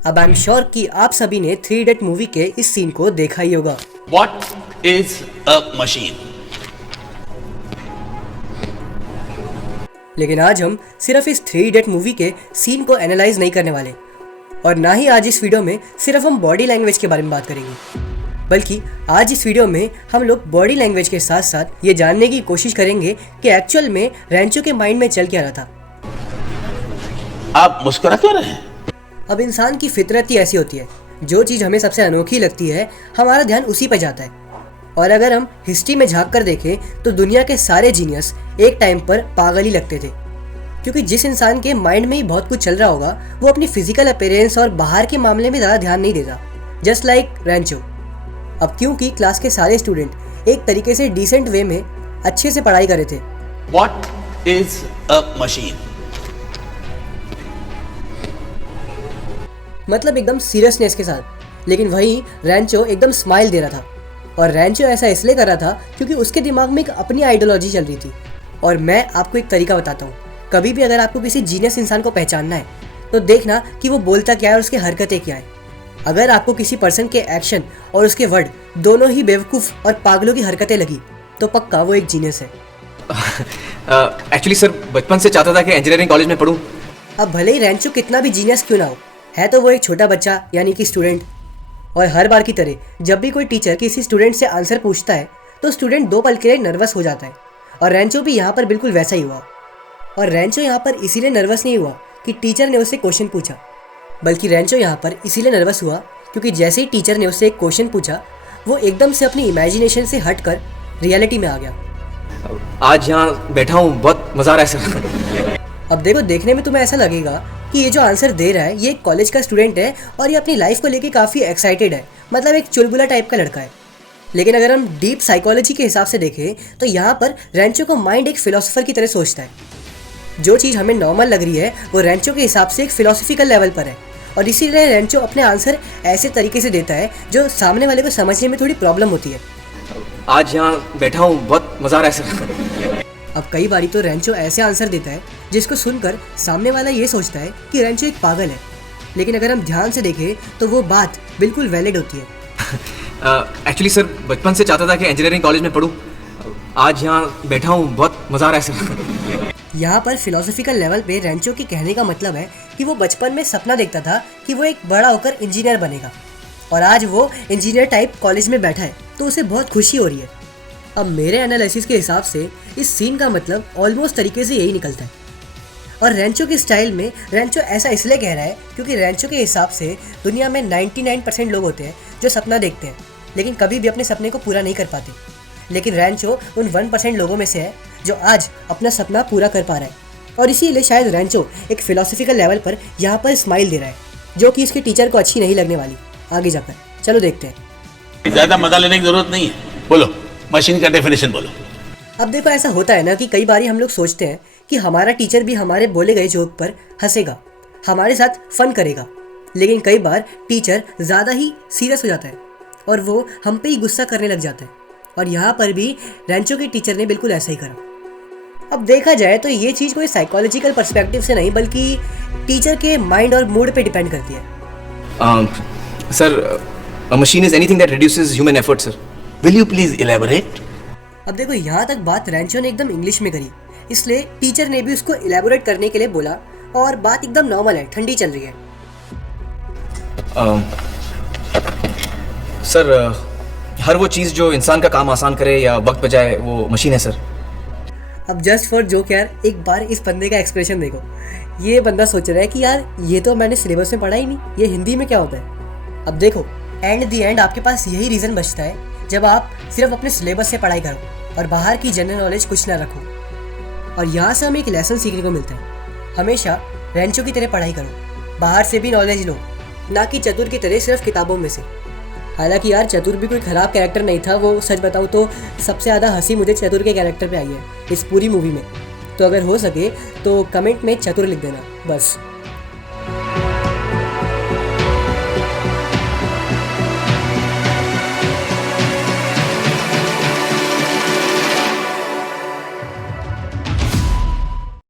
अब I am sure कि आप सभी ने थ्री इडियट मूवी के इस सीन को देखा ही होगा। What is a machine? लेकिन आज हम सिर्फ इस थ्री इडियट मूवी के सीन को एनालाइज नहीं करने वाले, और ना ही आज इस वीडियो में सिर्फ हम बॉडी लैंग्वेज के बारे में बात करेंगे, बल्कि आज इस वीडियो में हम लोग बॉडी लैंग्वेज के साथ साथ ये जानने की कोशिश करेंगे कि एक्चुअल में रैंचो के माइंड में चल क्या रहा था। आप मुस्कुरा क्यों रहे हैं? अब इंसान की फितरत ही ऐसी होती है, जो चीज़ हमें सबसे अनोखी लगती है हमारा ध्यान उसी पर जाता है। और अगर हम हिस्ट्री में झांक कर देखें तो दुनिया के सारे जीनियस एक टाइम पर पागल ही लगते थे, क्योंकि जिस इंसान के माइंड में ही बहुत कुछ चल रहा होगा वो अपनी फिजिकल अपीयरेंस और बाहर के मामले में ज़्यादा ध्यान नहीं देता, जस्ट लाइक रैंचो। अब क्योंकि क्लास के सारे स्टूडेंट एक तरीके से डिसेंट वे में अच्छे से पढ़ाई कर रहे थे। What is a machine? मतलब एकदम सीरियसनेस के साथ, लेकिन वहीं रैंचो एकदम स्माइल दे रहा था। और रैंचो ऐसा इसलिए कर रहा था क्योंकि उसके दिमाग में एक अपनी आइडियोलॉजी चल रही थी। और मैं आपको एक तरीका बताता हूँ, कभी भी अगर आपको किसी जीनियस इंसान को पहचानना है तो देखना कि वो बोलता क्या है और उसकी हरकतें क्या है। अगर आपको किसी पर्सन के एक्शन और उसके वर्ड दोनों ही बेवकूफ़ और पागलों की हरकतें लगी तो पक्का वो एक जीनियस है। एक्चुअली सर, बचपन से चाहता था कि इंजीनियरिंग कॉलेज में पढूं। अब भले ही रैंचो कितना भी जीनियस क्यों ना हो, है तो वो एक छोटा बच्चा यानी कि स्टूडेंट। और हर बार की तरह जब भी कोई टीचर किसी स्टूडेंट से आंसर पूछता है तो स्टूडेंट 2 पल के लिए नर्वस हो जाता है। और रैंचो भी यहाँ पर बिल्कुल वैसा ही हुआ। और रैंचो यहाँ पर इसीलिए नर्वस नहीं हुआ कि टीचर ने उससे क्वेश्चन पूछा, बल्कि रैंचो यहाँ पर इसीलिए नर्वस हुआ क्योंकि जैसे ही टीचर ने उससे एक क्वेश्चन पूछा वो एकदम से अपनी इमेजिनेशन से हटकर रियलिटी में आ गया। आज यहाँ बैठा हूँ, बहुत मज़ा आ रहा है सर। अब देखो, देखने में तुम्हें ऐसा लगेगा कि ये जो आंसर दे रहा है ये एक कॉलेज का स्टूडेंट है और ये अपनी लाइफ को लेके काफ़ी एक्साइटेड है, मतलब एक चुलबुला टाइप का लड़का है। लेकिन अगर हम डीप साइकोलॉजी के हिसाब से देखें तो यहाँ पर रैंचो को माइंड एक फिलोसोफर की तरह सोचता है। जो चीज़ हमें नॉर्मल लग रही है वो रैंचो के हिसाब से एक फिलोसफिकल लेवल पर है, और इसीलिए रैंचो अपने आंसर ऐसे तरीके से देता है जो सामने वाले को समझने में थोड़ी प्रॉब्लम होती है। आज यहाँ बैठा हूँ, बहुत मज़ा आ रहा है सर। अब कई बारी तो रैंचो ऐसे आंसर देता है जिसको सुनकर सामने वाला ये सोचता है कि रैंचो एक पागल है, लेकिन अगर हम ध्यान से देखें तो वो बात बिल्कुल वैलिड होती है। एक्चुअली सर, बचपन से चाहता था कि इंजीनियरिंग कॉलेज में पढूं। आज यहाँ बैठा हूँ, बहुत मज़ा आ रहा है सर। यहाँ पर फिलोसफिकल लेवल पे रैंचो के कहने का मतलब है कि वो बचपन में सपना देखता था कि वो एक बड़ा होकर इंजीनियर बनेगा, और आज वो इंजीनियर टाइप कॉलेज में बैठा है तो उसे बहुत खुशी हो रही है। अब मेरे एनालिसिस के हिसाब से इस सीन का मतलब ऑलमोस्ट तरीके से यही निकलता है। और रैंचो के स्टाइल में रैंचो ऐसा इसलिए कह रहा है क्योंकि रैंचो के हिसाब से दुनिया में 99% लोग होते हैं जो सपना देखते हैं लेकिन कभी भी अपने सपने को पूरा नहीं कर पाते, लेकिन रैंचो उन 1% लोगों में से है जो आज अपना सपना पूरा कर पा रहा है। और इसीलिए शायद रैंचो एक फिलोसफिकल लेवल पर यहाँ पर स्माइल दे रहा है, जो कि इसके टीचर को अच्छी नहीं लगने वाली आगे जाकर। चलो देखते हैं। ज्यादा मजा लेने की जरूरत नहीं है। बोलो, मशीन का डेफिनेशन बोलो। अब देखो, ऐसा होता है ना कि कई बार हम लोग सोचते हैं कि हमारा टीचर भी हमारे बोले गए जोक पर हंसेगा, हमारे साथ फन करेगा, लेकिन कई बार टीचर ज़्यादा ही सीरियस हो जाता है और वो हम पे ही गुस्सा करने लग जाता है। और यहाँ पर भी रैंचो के टीचर ने बिल्कुल ऐसा ही करा। अब देखा जाए तो ये चीज़ कोई साइकोलॉजिकल पर्सपेक्टिव से नहीं बल्कि टीचर के माइंड और मूड पे डिपेंड करती है। Sir, a machine is anything that reduces human effort, sir. Will you please elaborate? अब देखो, यहाँ तक बात रैंचो ने एकदम इंग्लिश में करी, इसलिए टीचर ने भी उसको इलेबोरेट करने के लिए बोला, और बात एकदम नॉर्मल है, ठंडी चल रही है। सर, हर वो चीज़ जो इंसान का काम आसान करे या वक्त बचाए वो मशीन है सर। अब जस्ट फॉर जोक यार, एक बार इस बंदे का एक्सप्रेशन देखो। ये बंदा सोच रहा है कि यार ये तो मैंने सिलेबस में पढ़ा ही नहीं, ये हिंदी में क्या होता है। अब देखो, एंड द एंड आपके पास यही रीज़न बचता है जब आप सिर्फ अपने सिलेबस से पढ़ाई करो और बाहर की जनरल नॉलेज कुछ ना रखो। और यहाँ से हमें एक लेसन सीखने को मिलता है, हमेशा रैंचो की तरह पढ़ाई करो, बाहर से भी नॉलेज लो, ना कि चतुर की तरह सिर्फ किताबों में से। हालांकि यार चतुर भी कोई ख़राब कैरेक्टर नहीं था, वो सच बताऊँ तो सबसे ज़्यादा हंसी मुझे चतुर के कैरेक्टर पे आई है इस पूरी मूवी में। तो अगर हो सके तो कमेंट में चतुर लिख देना बस।